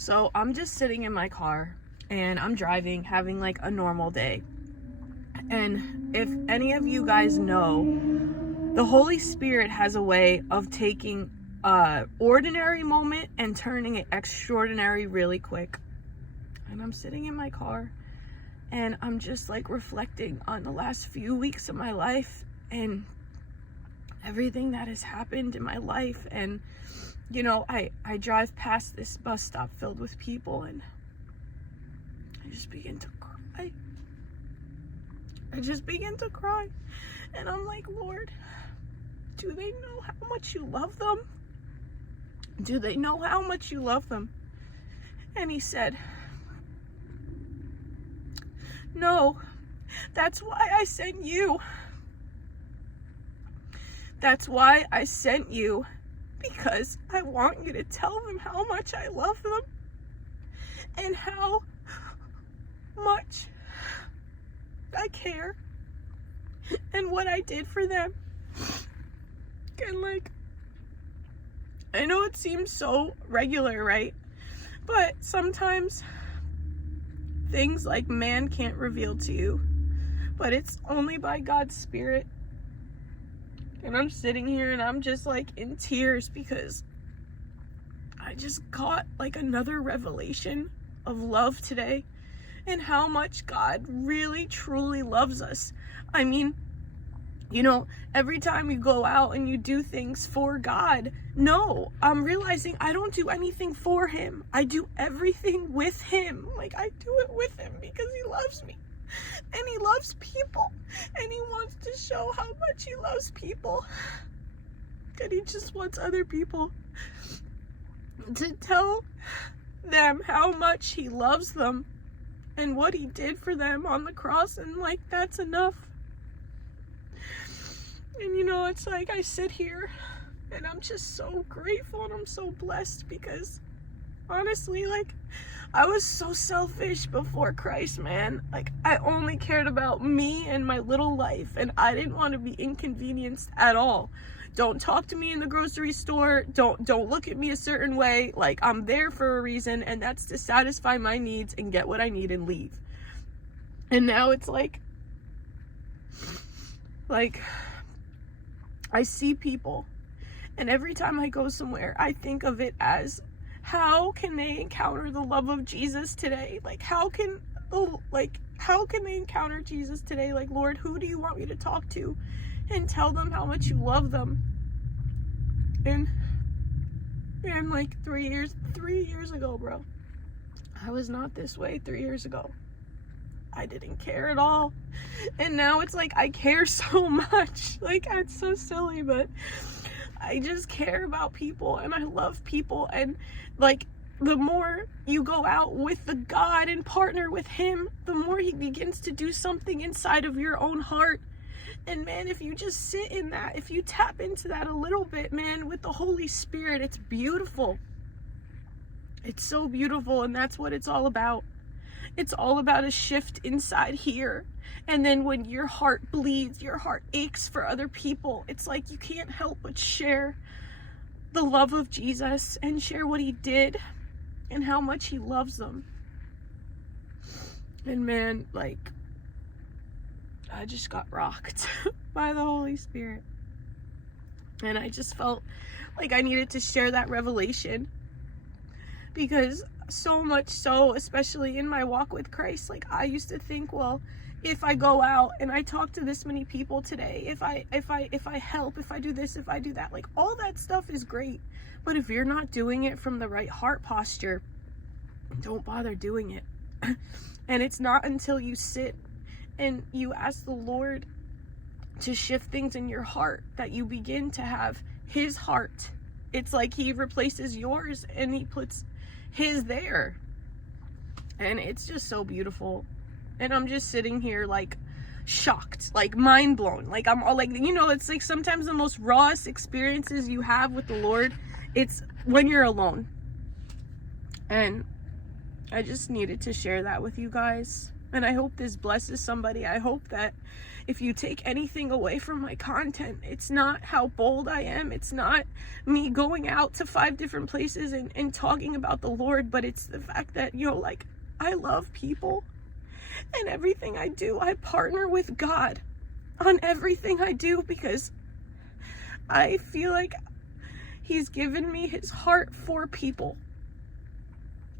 So I'm just sitting in my car and I'm driving, having like a normal day. And if any of you guys know, the Holy Spirit has a way of taking a ordinary moment and turning it extraordinary really quick. And I'm sitting in my car and I'm just like reflecting on the last few weeks of my life and everything that has happened in my life. And you know, I drive past this bus stop filled with people and I just begin to cry. And I'm like, Lord, do they know how much you love them? Do they know how much you love them? And he said, no, that's why I sent you. That's why I sent you. Because I want you to tell them how much I love them and how much I care and what I did for them. And like, I know it seems so regular, right? But sometimes things like man can't reveal to you, but it's only by God's Spirit. And I'm sitting here and I'm just like in tears because I just got like another revelation of love today and how much God really truly loves us. I mean, you know, every time you go out and you do things for God, no, I'm realizing I don't do anything for him. I do everything with him. Like, I do it with him because he loves me. And he loves people. And he wants to show how much he loves people. And he just wants other people to tell them how much he loves them and what he did for them on the cross. And like, that's enough. And you know, it's like I sit here and I'm just so grateful and I'm so blessed because honestly, like, I was so selfish before Christ, man. Like, I only cared about me and my little life, and I didn't want to be inconvenienced at all. Don't talk to me in the grocery store. Don't look at me a certain way. Like, I'm there for a reason, and that's to satisfy my needs and get what I need and leave. And now it's like I see people, and every time I go somewhere, I think of it as, how can they encounter the love of Jesus today? Like, how can they encounter Jesus today? Like, Lord, who do you want me to talk to and tell them how much you love them? And like 3 years ago, bro, I was not this way 3 years ago. I didn't care at all. And now it's like I care so much. Like, it's so silly, but I just care about people and I love people. And like, the more you go out with the God and partner with him, the more he begins to do something inside of your own heart. And man, if you just sit in that, if you tap into that a little bit, man, with the Holy Spirit, it's beautiful. It's so beautiful. And that's what it's all about. It's all about a shift inside here. And then when your heart bleeds, your heart aches for other people, it's like you can't help but share the love of Jesus and share what he did and how much he loves them. And man, like, I just got rocked by the Holy Spirit. And I just felt like I needed to share that revelation because so much so, especially in my walk with Christ, like, I used to think, well, if I go out and I talk to this many people today, if I help, if I do this, if I do that, like, all that stuff is great. But if you're not doing it from the right heart posture, don't bother doing it. And it's not until you sit and you ask the Lord to shift things in your heart that you begin to have his heart. It's like he replaces yours and he puts his there. And it's just so beautiful. And I'm just sitting here like shocked, like mind blown. Like, I'm all like, you know, it's like sometimes the most rawest experiences you have with the Lord, it's when you're alone. And I just needed to share that with you guys. And I hope this blesses somebody. I hope that if you take anything away from my content, it's not how bold I am. It's not me going out to 5 different places and talking about the Lord, but it's the fact that, like, I love people. And everything I do, I partner with God on everything I do, because I feel like He's given me His heart for people.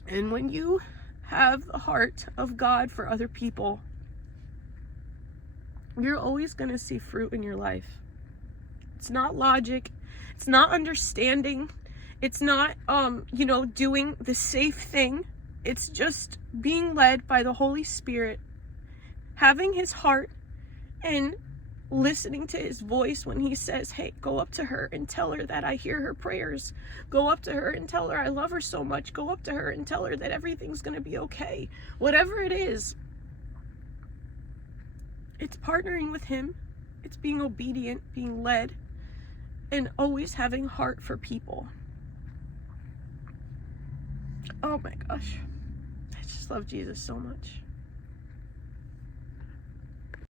And when you have the heart of God for other people, you're always going to see fruit in your life. It's not logic. It's not understanding. It's not, doing the safe thing. It's just being led by the Holy Spirit, having His heart, and listening to His voice when He says, hey, go up to her and tell her that I hear her prayers. Go up to her and tell her I love her so much. Go up to her and tell her that everything's going to be okay. Whatever it is, it's partnering with Him. It's being obedient, being led, and always having heart for people. Oh my gosh. I just love Jesus so much.